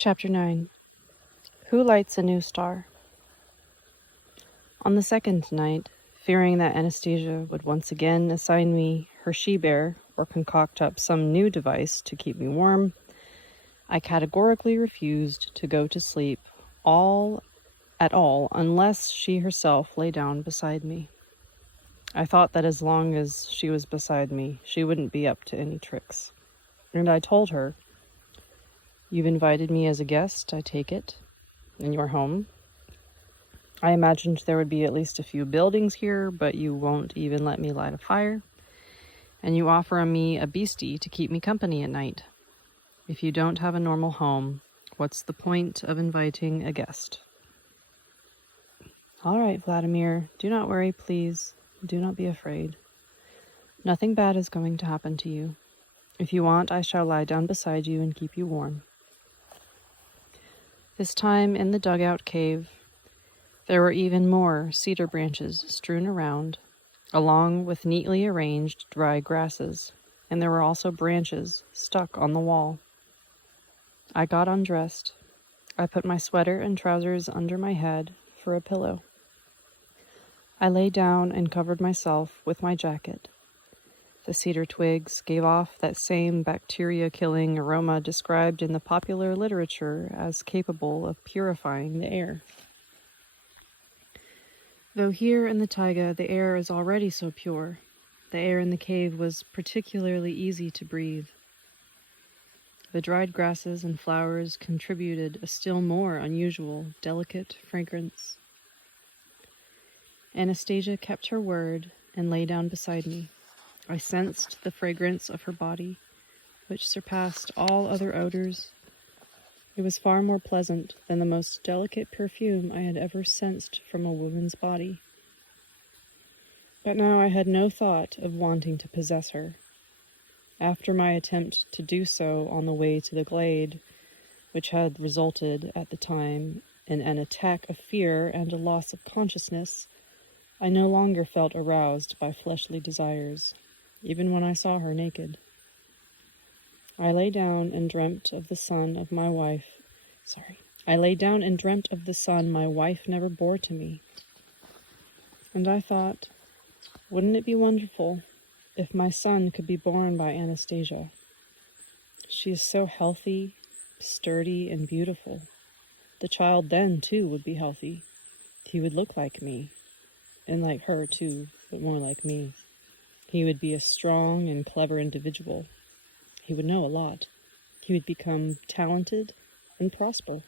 Chapter 9. Who Lights a New Star? On the second night, fearing that Anastasia would once again assign me her she-bear or concoct up some new device to keep me warm, I categorically refused to go to sleep at all unless she herself lay down beside me. I thought that as long as she was beside me, she wouldn't be up to any tricks. And I told her, "You've invited me as a guest, I take it, in your home. I imagined there would be at least a few buildings here, but you won't even let me light a fire. And you offer me a beastie to keep me company at night. If you don't have a normal home, what's the point of inviting a guest?" "All right, Vladimir, do not worry, please. Do not be afraid. Nothing bad is going to happen to you. If you want, I shall lie down beside you and keep you warm." This time in the dugout cave, there were even more cedar branches strewn around, along with neatly arranged dry grasses, and there were also branches stuck on the wall. I got undressed. I put my sweater and trousers under my head for a pillow. I lay down and covered myself with my jacket. The cedar twigs gave off that same bacteria-killing aroma described in the popular literature as capable of purifying the air. Though here in the taiga the air is already so pure, the air in the cave was particularly easy to breathe. The dried grasses and flowers contributed a still more unusual, delicate fragrance. Anastasia kept her word and lay down beside me. I sensed the fragrance of her body, which surpassed all other odors. It was far more pleasant than the most delicate perfume I had ever sensed from a woman's body. But now I had no thought of wanting to possess her. After my attempt to do so on the way to the glade, which had resulted at the time in an attack of fear and a loss of consciousness, I no longer felt aroused by fleshly desires, even when I saw her naked. I lay down and dreamt of the son my wife never bore to me. And I thought, wouldn't it be wonderful if my son could be born by Anastasia? She is so healthy, sturdy, and beautiful. The child then, too, would be healthy. He would look like me, and like her, too, but more like me. He would be a strong and clever individual. He would know a lot. He would become talented and prosper.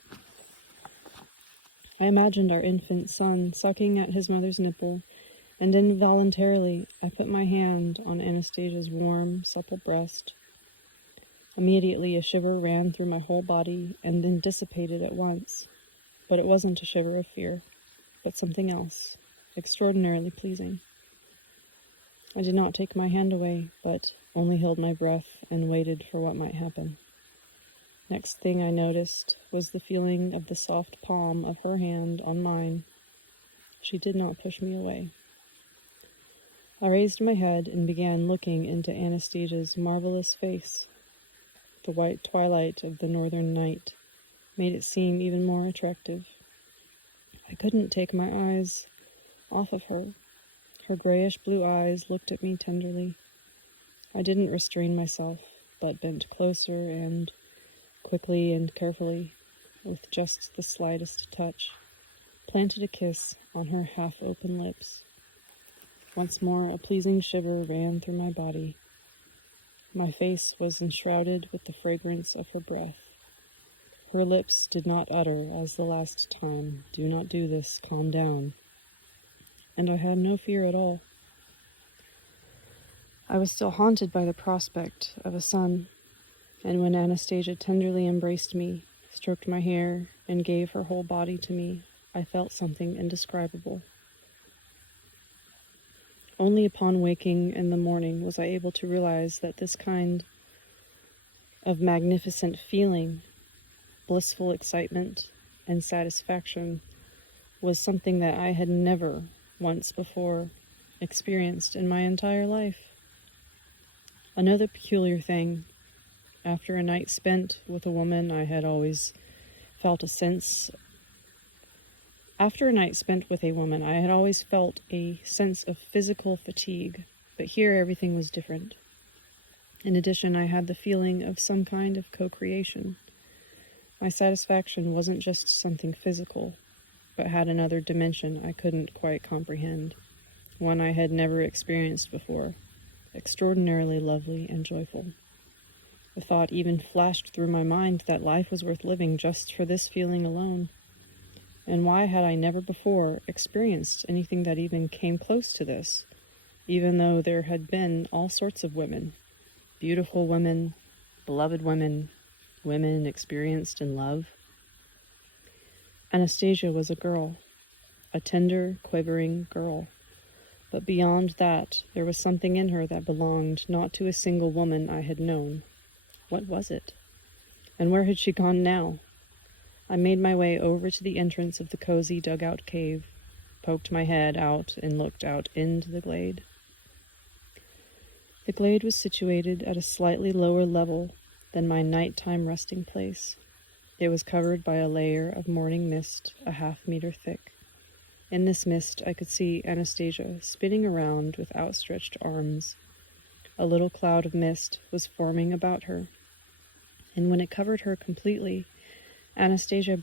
I imagined our infant son sucking at his mother's nipple, and involuntarily I put my hand on Anastasia's warm, supple breast. Immediately a shiver ran through my whole body and then dissipated at once. But it wasn't a shiver of fear, but something else, extraordinarily pleasing. I did not take my hand away, but only held my breath and waited for what might happen. Next thing I noticed was the feeling of the soft palm of her hand on mine. She did not push me away. I raised my head and began looking into Anastasia's marvelous face. The white twilight of the northern night made it seem even more attractive. I couldn't take my eyes off of her. Her grayish-blue eyes looked at me tenderly. I didn't restrain myself, but bent closer and, quickly and carefully, with just the slightest touch, planted a kiss on her half-open lips. Once more a pleasing shiver ran through my body. My face was enshrouded with the fragrance of her breath. Her lips did not utter, as the last time, "Do not do this, calm down." And I had no fear at all. I was still haunted by the prospect of a son, and when Anastasia tenderly embraced me, stroked my hair, and gave her whole body to me, I felt something indescribable. Only upon waking in the morning was I able to realize that this kind of magnificent feeling, blissful excitement, and satisfaction was something that I had never once before experienced in my entire life. Another peculiar thing, after a night spent with a woman I had always felt a sense. After a night spent with a woman, I had always felt a sense of physical fatigue, but here everything was different. In addition, I had the feeling of some kind of co-creation. My satisfaction wasn't just something physical, but had another dimension I couldn't quite comprehend, one I had never experienced before, extraordinarily lovely and joyful. The thought even flashed through my mind that life was worth living just for this feeling alone. And why had I never before experienced anything that even came close to this, even though there had been all sorts of women, beautiful women, beloved women, women experienced in love? Anastasia was a girl, a tender, quivering girl. But beyond that, there was something in her that belonged not to a single woman I had known. What was it? And where had she gone now? I made my way over to the entrance of the cozy dugout cave, poked my head out, and looked out into the glade. The glade was situated at a slightly lower level than my nighttime resting place. It was covered by a layer of morning mist a half-meter thick. In this mist, I could see Anastasia spinning around with outstretched arms. A little cloud of mist was forming about her, and when it covered her completely, Anastasia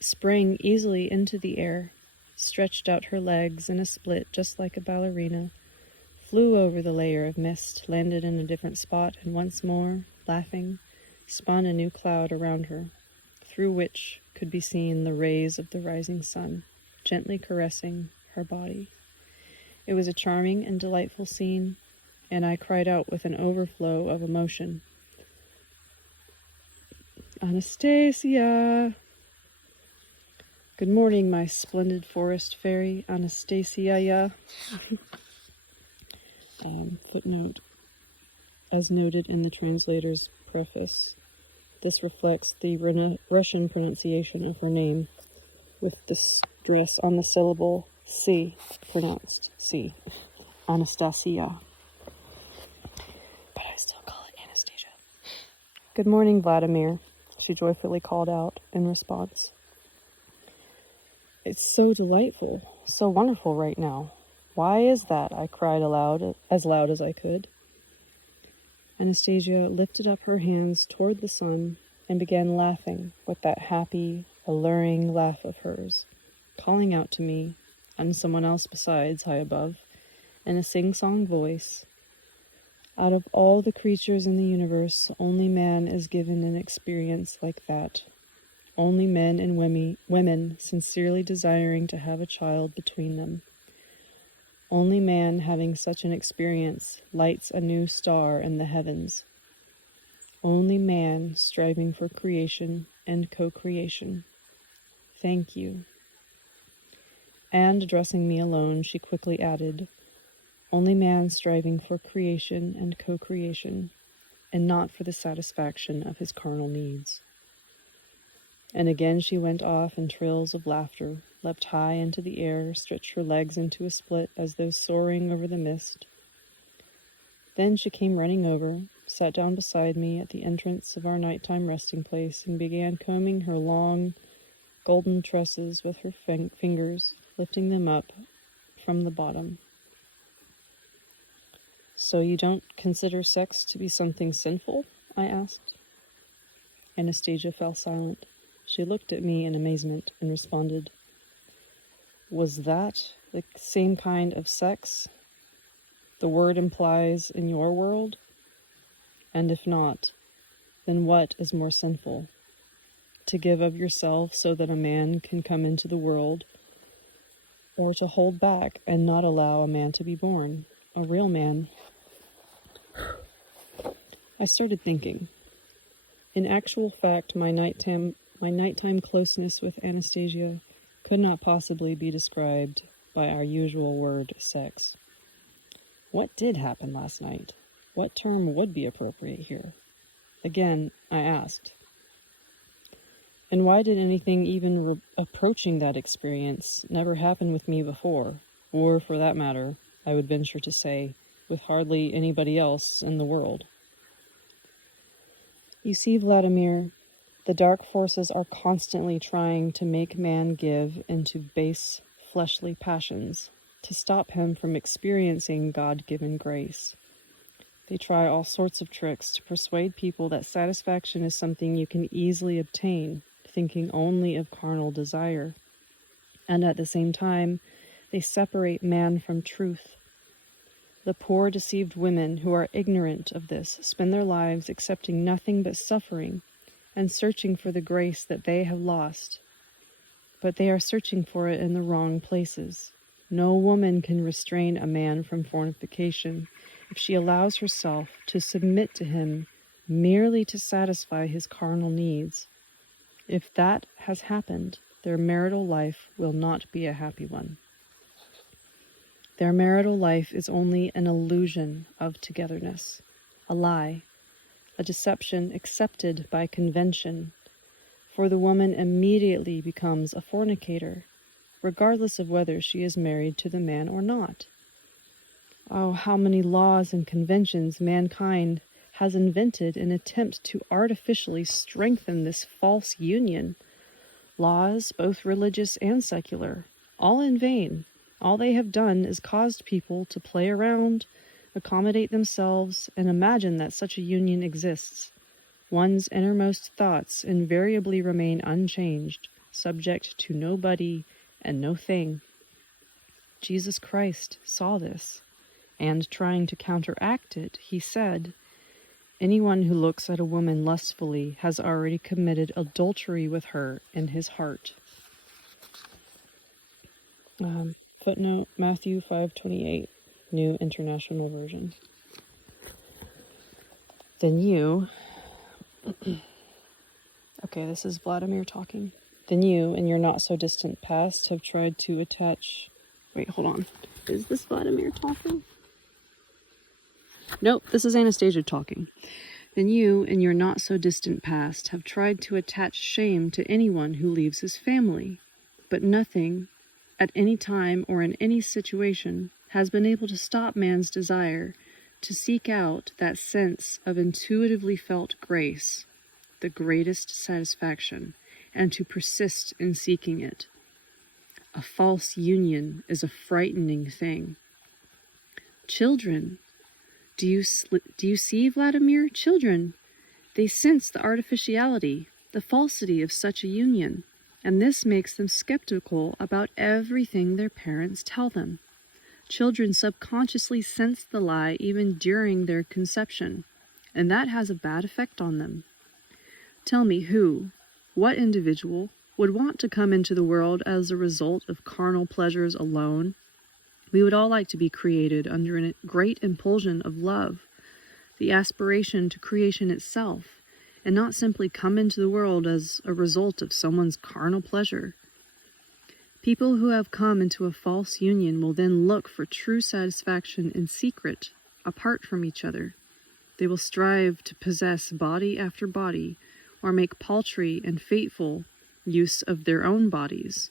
sprang easily into the air, stretched out her legs in a split just like a ballerina, flew over the layer of mist, landed in a different spot, and once more, laughing, spun a new cloud around her, through which could be seen the rays of the rising sun, gently caressing her body. It was a charming and delightful scene, and I cried out with an overflow of emotion, "Anastasia! Good morning, my splendid forest fairy, Anastasia." Footnote. As noted in the translator's preface, this reflects the Russian pronunciation of her name, with the stress on the syllable C, pronounced C, Anastasia. But I still call it Anastasia. "Good morning, Vladimir," she joyfully called out in response. "It's so delightful, so wonderful right now. Why is that?" I cried aloud, as loud as I could. Anastasia lifted up her hands toward the sun and began laughing with that happy, alluring laugh of hers, calling out to me, and someone else besides high above, in a sing-song voice, "Out of all the creatures in the universe, only man is given an experience like that. Only men and women sincerely desiring to have a child between them. Only man having such an experience lights a new star in the heavens. Only man striving for creation and co-creation. Thank you." And addressing me alone, she quickly added, "Only man striving for creation and co-creation, and not for the satisfaction of his carnal needs." And again she went off in trills of laughter, leapt high into the air, stretched her legs into a split as though soaring over the mist. Then she came running over, sat down beside me at the entrance of our nighttime resting place, and began combing her long, golden tresses with her fingers, lifting them up from the bottom. "So you don't consider sex to be something sinful?" I asked. Anastasia fell silent. She looked at me in amazement and responded, "Was that the same kind of sex the word implies in your world? And if not, then what is more sinful? To give of yourself so that a man can come into the world, or to hold back and not allow a man to be born, a real man?" I started thinking. In actual fact, my nighttime closeness with Anastasia could not possibly be described by our usual word, sex. What did happen last night? What term would be appropriate here? Again, I asked. And why did anything even approaching that experience never happen with me before, or, for that matter, I would venture to say, with hardly anybody else in the world? "You see, Vladimir, The dark forces are constantly trying to make man give into base fleshly passions, to stop him from experiencing God-given grace. They try all sorts of tricks to persuade people that satisfaction is something you can easily obtain, thinking only of carnal desire. And at the same time, they separate man from truth. The poor, deceived women who are ignorant of this spend their lives accepting nothing but suffering and searching for the grace that they have lost. But they are searching for it in the wrong places. No woman can restrain a man from fornication if she allows herself to submit to him merely to satisfy his carnal needs. If that has happened, their marital life will not be a happy one. Their marital life is only an illusion of togetherness, a lie, a deception accepted by convention, for the woman immediately becomes a fornicator, regardless of whether she is married to the man or not. Oh, how many laws and conventions mankind has invented in attempt to artificially strengthen this false union. Laws, both religious and secular, all in vain. All they have done is caused people to play around, accommodate themselves, and imagine that such a union exists. One's innermost thoughts invariably remain unchanged, subject to nobody and no thing. Jesus Christ saw this, and trying to counteract it, he said, "Anyone who looks at a woman lustfully has already committed adultery with her in his heart." Footnote, Matthew 5:28, New International Version. Then you... Okay, this is Vladimir talking. Then you, in your not-so-distant past, have tried to attach... Wait, hold on. Is this Vladimir talking? Nope, this is Anastasia talking. Then you, in your not-so-distant past, have tried to attach shame to anyone who leaves his family, but nothing, at any time or in any situation, has been able to stop man's desire to seek out that sense of intuitively felt grace, the greatest satisfaction, and to persist in seeking it. A false union is a frightening thing. Children, do you see, Vladimir? Children, they sense the artificiality, the falsity of such a union, and this makes them skeptical about everything their parents tell them. Children subconsciously sense the lie even during their conception, and that has a bad effect on them. Tell me what individual would want to come into the world as a result of carnal pleasures alone? We would all like to be created under a great impulsion of love, the aspiration to creation itself, and not simply come into the world as a result of someone's carnal pleasure. People who have come into a false union will then look for true satisfaction in secret, apart from each other. They will strive to possess body after body, or make paltry and fateful use of their own bodies,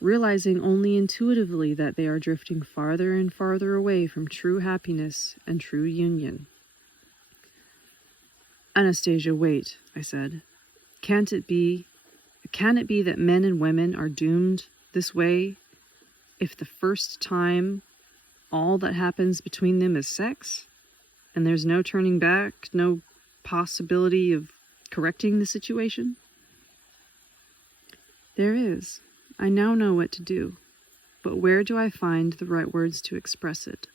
realizing only intuitively that they are drifting farther and farther away from true happiness and true union. Anastasia, wait, I said. Can it be that men and women are doomed this way if the first time all that happens between them is sex, and there's no turning back, no possibility of correcting the situation? There is. I now know what to do, but where do I find the right words to express it?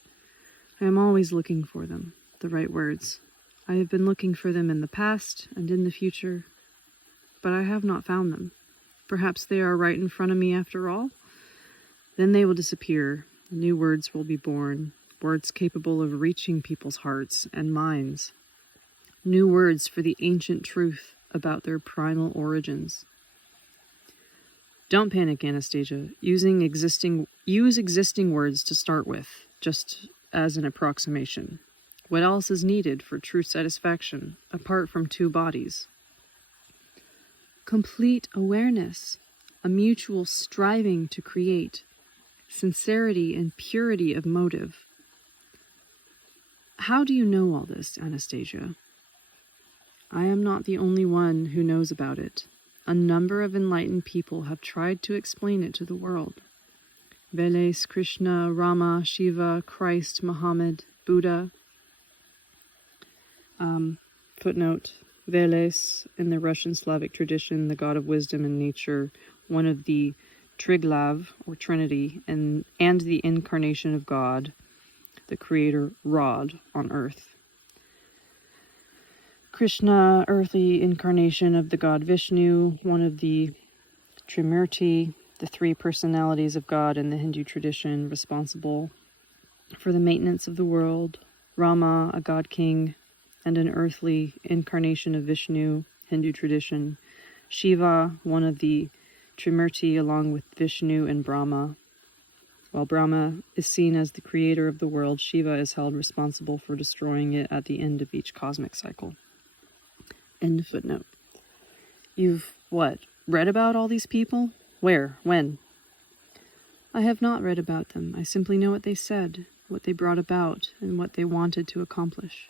I am always looking for them, the right words. I have been looking for them in the past and in the future, but I have not found them. Perhaps they are right in front of me after all? Then they will disappear. New words will be born, words capable of reaching people's hearts and minds. New words for the ancient truth about their primal origins. Don't panic, Anastasia. Use existing words to start with, just as an approximation. What else is needed for true satisfaction, apart from two bodies? Complete awareness, a mutual striving to create, sincerity and purity of motive. How do you know all this, Anastasia? I am not the only one who knows about it. A number of enlightened people have tried to explain it to the world. Veles, Krishna, Rama, Shiva, Christ, Muhammad, Buddha. Footnote, Veles, in the Russian Slavic tradition, the god of wisdom and nature, one of the Triglav, or Trinity, and the incarnation of God, the creator Rod on earth. Krishna, earthly incarnation of the god Vishnu, one of the Trimurti, the three personalities of God in the Hindu tradition, responsible for the maintenance of the world. Rama, a god king, and an earthly incarnation of Vishnu, Hindu tradition. Shiva, one of the Trimurti, along with Vishnu and Brahma. While Brahma is seen as the creator of the world, Shiva is held responsible for destroying it at the end of each cosmic cycle. End footnote. You've, read about all these people? Where? When? I have not read about them. I simply know what they said, what they brought about, and what they wanted to accomplish.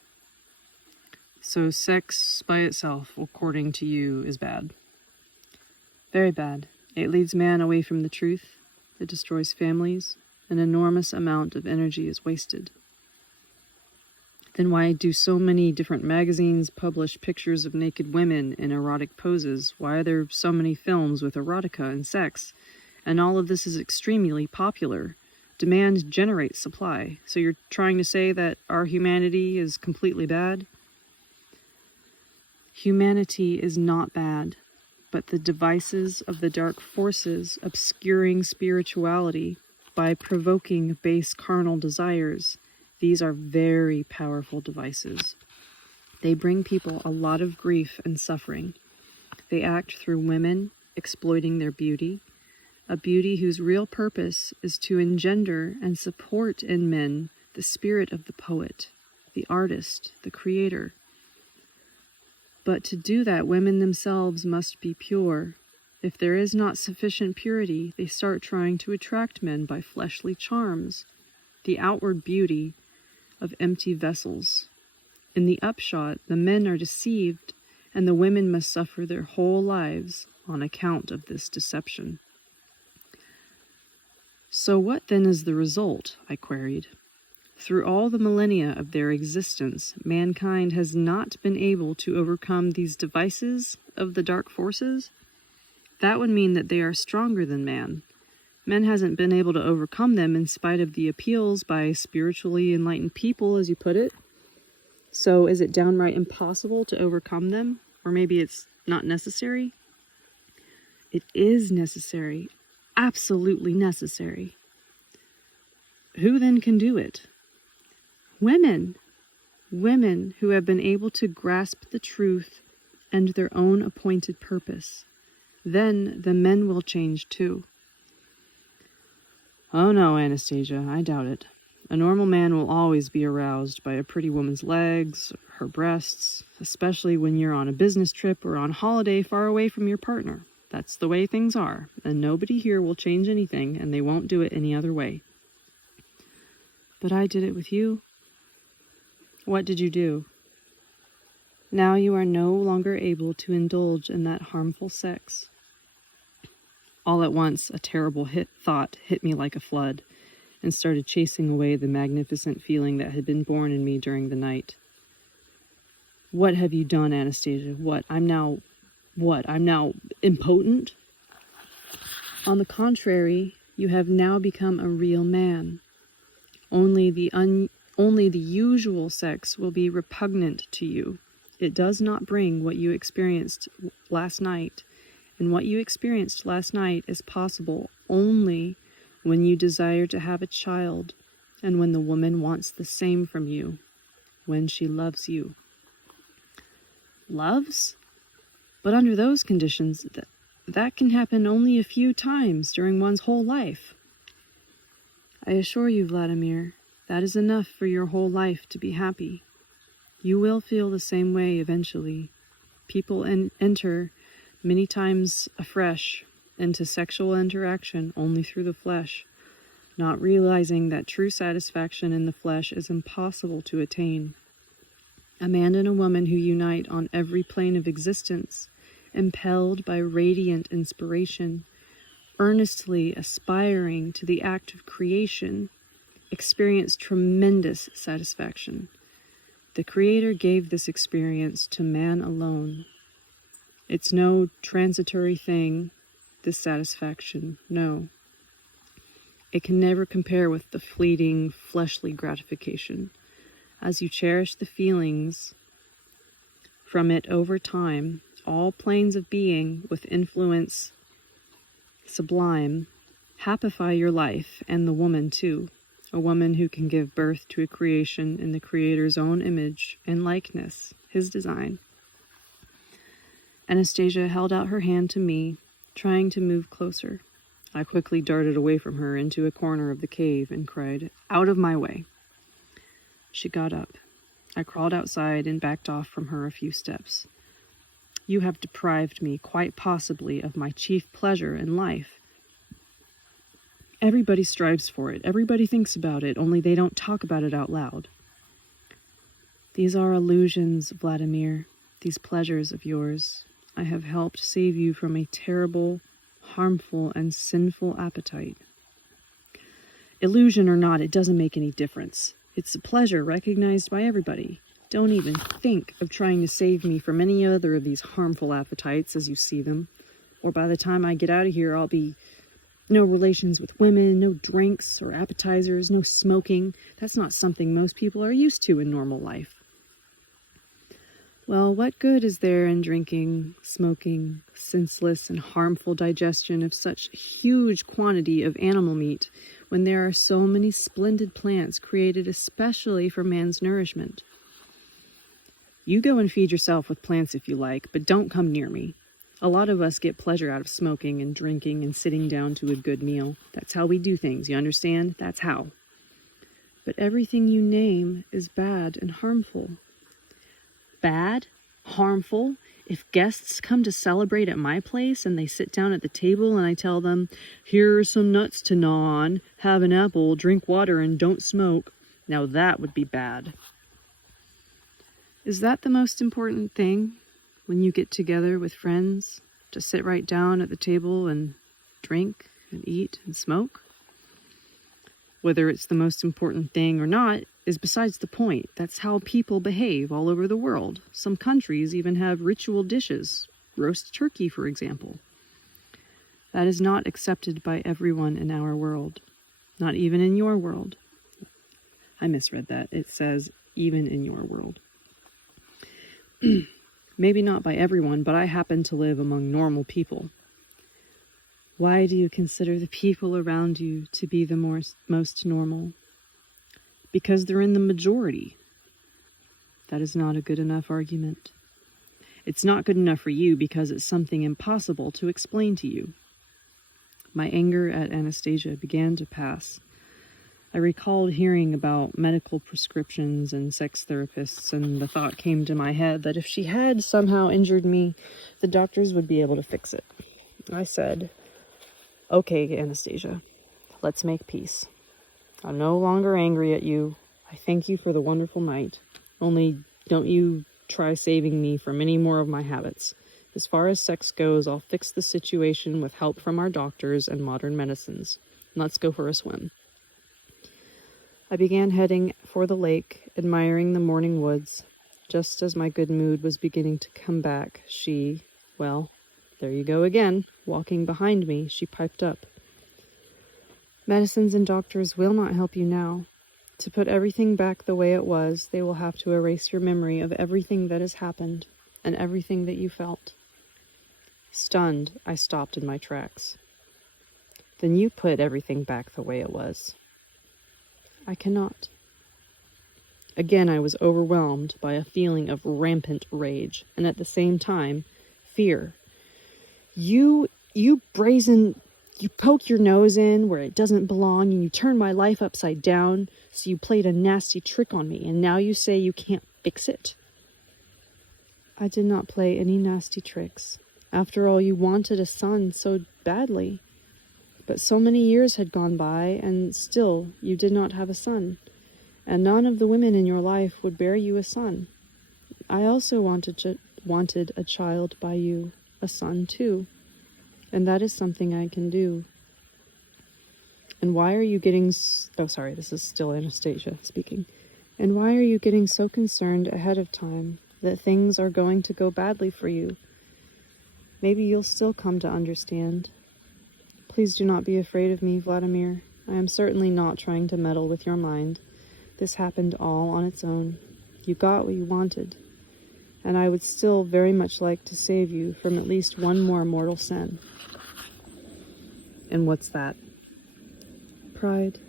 So sex by itself, according to you, is bad. Very bad. It leads man away from the truth. It destroys families. An enormous amount of energy is wasted. Then why do so many different magazines publish pictures of naked women in erotic poses? Why are there so many films with erotica and sex? And all of this is extremely popular. Demand generates supply. So you're trying to say that our humanity is completely bad? Humanity is not bad, but the devices of the dark forces obscuring spirituality by provoking base carnal desires, these are very powerful devices. They bring people a lot of grief and suffering. They act through women, exploiting their beauty, a beauty whose real purpose is to engender and support in men the spirit of the poet, the artist, the creator. But to do that, women themselves must be pure. If there is not sufficient purity, they start trying to attract men by fleshly charms, the outward beauty of empty vessels. In the upshot, the men are deceived, and the women must suffer their whole lives on account of this deception. So what then is the result? I queried. Through all the millennia of their existence, mankind has not been able to overcome these devices of the dark forces. That would mean that they are stronger than man. Man hasn't been able to overcome them in spite of the appeals by spiritually enlightened people, as you put it. So is it downright impossible to overcome them? Or maybe it's not necessary? It is necessary. Absolutely necessary. Who then can do it? Women. Women who have been able to grasp the truth and their own appointed purpose. Then the men will change too. Oh no, Anastasia, I doubt it. A normal man will always be aroused by a pretty woman's legs, her breasts, especially when you're on a business trip or on holiday far away from your partner. That's the way things are, and nobody here will change anything, and they won't do it any other way. But I did it with you. What did you do? Now you are no longer able to indulge in that harmful sex. All at once, a terrible thought hit me like a flood and started chasing away the magnificent feeling that had been born in me during the night. What have you done, Anastasia? I'm now impotent? On the contrary, you have now become a real man. Only the usual sex will be repugnant to you. It does not bring what you experienced last night, and what you experienced last night is possible only when you desire to have a child, and when the woman wants the same from you, when she loves you. Loves? But under those conditions, that can happen only a few times during one's whole life. I assure you, Vladimir, that is enough for your whole life to be happy. You will feel the same way eventually. People enter many times afresh into sexual interaction only through the flesh, not realizing that true satisfaction in the flesh is impossible to attain. A man and a woman who unite on every plane of existence, impelled by radiant inspiration, earnestly aspiring to the act of creation, experience tremendous satisfaction. The Creator gave this experience to man alone. It's no transitory thing, this satisfaction, no. It can never compare with the fleeting, fleshly gratification. As you cherish the feelings from it over time, all planes of being with influence sublime happify your life, and the woman too, a woman who can give birth to a creation in the Creator's own image and likeness, his design. Anastasia held out her hand to me, trying to move closer. I quickly darted away from her into a corner of the cave and cried, "Out of my way." She got up. I crawled outside and backed off from her a few steps. "You have deprived me, quite possibly, of my chief pleasure in life. Everybody strives for it. Everybody thinks about it, only they don't talk about it out loud." "These are illusions, Vladimir, these pleasures of yours. I have helped save you from a terrible, harmful, and sinful appetite." "Illusion or not, it doesn't make any difference. It's a pleasure recognized by everybody. Don't even think of trying to save me from any other of these harmful appetites as you see them. Or by the time I get out of here, I'll be no relations with women, no drinks or appetizers, no smoking. That's not something most people are used to in normal life." "Well, what good is there in drinking, smoking, senseless and harmful digestion of such huge quantity of animal meat when there are so many splendid plants created especially for man's nourishment? You go and feed yourself with plants if you like, but don't come near me. A lot of us get pleasure out of smoking and drinking and sitting down to a good meal. That's how we do things, you understand? That's how. But everything you name is bad and harmful." "Bad? Harmful? If guests come to celebrate at my place and they sit down at the table and I tell them, 'Here are some nuts to gnaw on, have an apple, drink water, and don't smoke,' now that would be bad." "Is that the most important thing when you get together with friends, to sit right down at the table and drink and eat and smoke?" "Whether it's the most important thing or not is besides the point. That's how people behave all over the world. Some countries even have ritual dishes, roast turkey, for example. That is not accepted by everyone in our world, not even in your world." I misread that. It says, "even in your world." "Maybe not by everyone, but I happen to live among normal people." "Why do you consider the people around you to be the most normal?" "Because they're in the majority." That is not a good enough argument. It's not good enough for you because it's something impossible to explain to you. My anger at Anastasia began to pass. I recalled hearing about medical prescriptions and sex therapists, and the thought came to my head that if she had somehow injured me, the doctors would be able to fix it. I said, "Okay, Anastasia, let's make peace. I'm no longer angry at you. I thank you for the wonderful night. Only don't you try saving me from any more of my habits. As far as sex goes, I'll fix the situation with help from our doctors and modern medicines. Let's go for a swim." I began heading for the lake, admiring the morning woods. Just as my good mood was beginning to come back, well, there you go again, walking behind me, she piped up. "Medicines and doctors will not help you now. To put everything back the way it was, they will have to erase your memory of everything that has happened and everything that you felt." Stunned, I stopped in my tracks. "Then you put everything back the way it was." "I cannot." Again, I was overwhelmed by a feeling of rampant rage, and at the same time, fear. You poke your nose in where it doesn't belong, and you turn my life upside down, so you played a nasty trick on me, and now you say you can't fix it?" "I did not play any nasty tricks. After all, you wanted a son so badly. But so many years had gone by, and still you did not have a son, and none of the women in your life would bear you a son. I also wanted a child by you, a son too, and that is something I can do. And why are you getting... Oh, sorry, this is still Anastasia speaking. And why are you getting so concerned ahead of time that things are going to go badly for you? Maybe you'll still come to understand. Please do not be afraid of me, Vladimir. I am certainly not trying to meddle with your mind. This happened all on its own. You got what you wanted. And I would still very much like to save you from at least one more mortal sin. And what's that? Pride.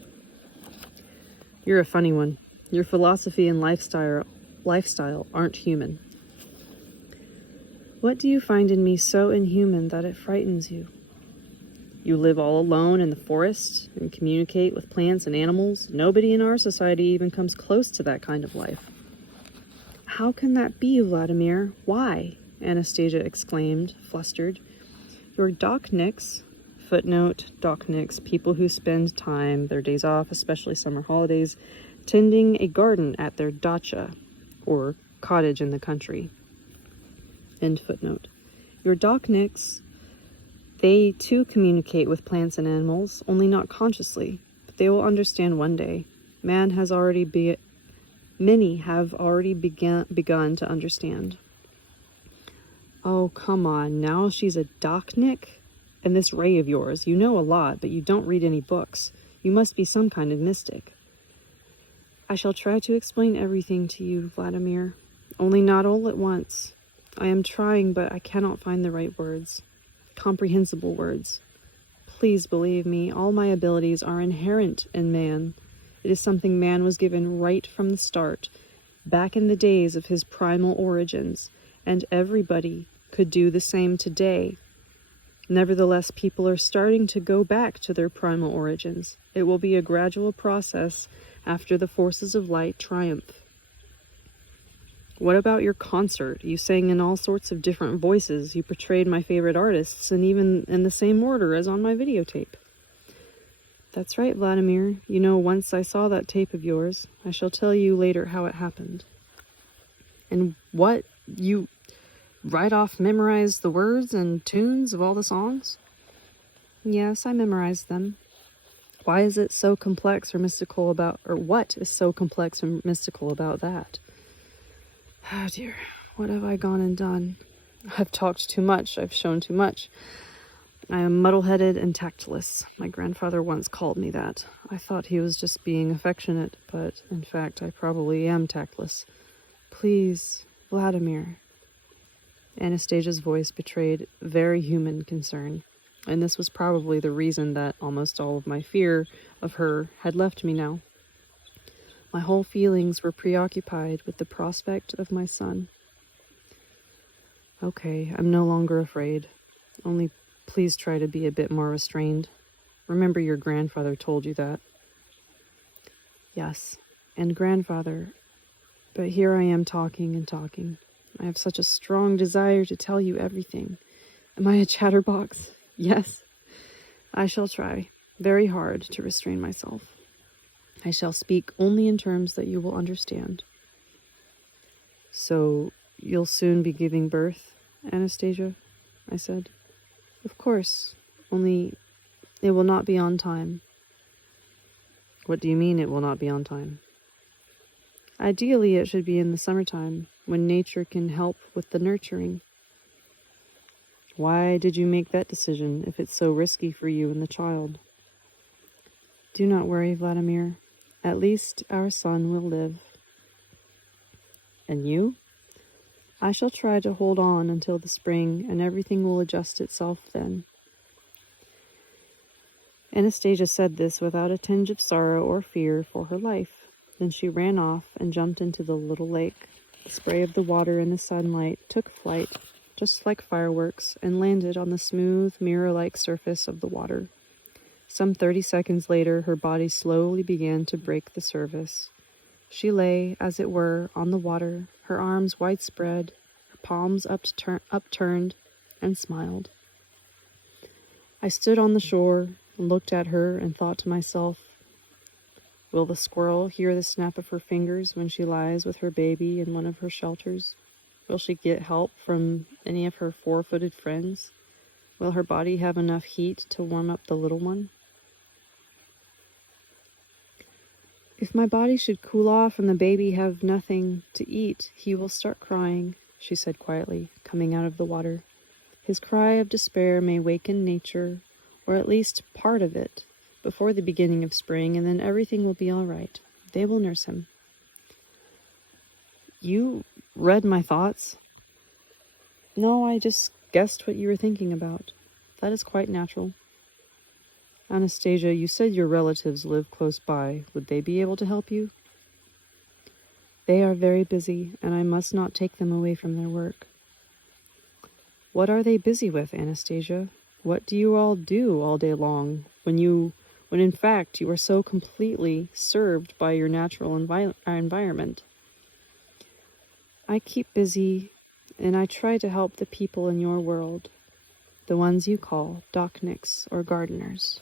You're a funny one. Your philosophy and lifestyle aren't human. What do you find in me so inhuman that it frightens you? You live all alone in the forest and communicate with plants and animals. Nobody in our society even comes close to that kind of life. How can that be, Vladimir? Why? Anastasia exclaimed, flustered. Your dokniks, footnote, dokniks, people who spend their days off, especially summer holidays, tending a garden at their dacha, or cottage in the country. End footnote. Your dokniks, they too communicate with plants and animals, only not consciously, but they will understand one day. Many have already begun to understand. Oh, come on, now she's a doknik? And this Ray of yours, you know a lot, but you don't read any books. You must be some kind of mystic. I shall try to explain everything to you, Vladimir, only not all at once. I am trying, but I cannot find the right words. Comprehensible words. Please believe me, all my abilities are inherent in man. It is something man was given right from the start, back in the days of his primal origins, and everybody could do the same today. Nevertheless, people are starting to go back to their primal origins. It will be a gradual process after the forces of light triumph. What about your concert? You sang in all sorts of different voices. You portrayed my favorite artists, and even in the same order as on my videotape. That's right, Vladimir. You know, once I saw that tape of yours. I shall tell you later how it happened. And what? You right off memorized the words and tunes of all the songs? Yes, I memorized them. Why is it so complex or mystical about, or what is so complex and mystical about that? Oh dear, what have I gone and done? I've talked too much, I've shown too much. I am muddle-headed and tactless. My grandfather once called me that. I thought he was just being affectionate, but in fact I probably am tactless. Please, Vladimir. Anastasia's voice betrayed very human concern, and this was probably the reason that almost all of my fear of her had left me now. My whole feelings were preoccupied with the prospect of my son. Okay, I'm no longer afraid. Only please try to be a bit more restrained. Remember your grandfather told you that. Yes, and grandfather, but here I am talking and talking. I have such a strong desire to tell you everything. Am I a chatterbox? Yes. I shall try very hard to restrain myself. I shall speak only in terms that you will understand. So, you'll soon be giving birth, Anastasia? I said. Of course, only it will not be on time. What do you mean it will not be on time? Ideally, it should be in the summertime, when nature can help with the nurturing. Why did you make that decision if it's so risky for you and the child? Do not worry, Vladimir. At least our son will live. And you? I shall try to hold on until the spring, and everything will adjust itself then. Anastasia said this without a tinge of sorrow or fear for her life. Then she ran off and jumped into the little lake. The spray of the water in the sunlight took flight, just like fireworks, and landed on the smooth, mirror-like surface of the water. Some 30 seconds later, her body slowly began to break the surface. She lay, as it were, on the water, her arms widespread, her palms upturned, and smiled. I stood on the shore, and looked at her, and thought to myself, will the squirrel hear the snap of her fingers when she lies with her baby in one of her shelters? Will she get help from any of her four-footed friends? Will her body have enough heat to warm up the little one? If my body should cool off and the baby have nothing to eat, he will start crying, she said quietly, coming out of the water. His cry of despair may waken nature, or at least part of it, before the beginning of spring, and then everything will be all right. They will nurse him. You read my thoughts? No, I just guessed what you were thinking about. That is quite natural. Anastasia, you said your relatives live close by. Would they be able to help you? They are very busy, and I must not take them away from their work. What are they busy with, Anastasia? What do you all do all day long when in fact you are so completely served by your natural environment? I keep busy, and I try to help the people in your world, the ones you call docknicks or gardeners.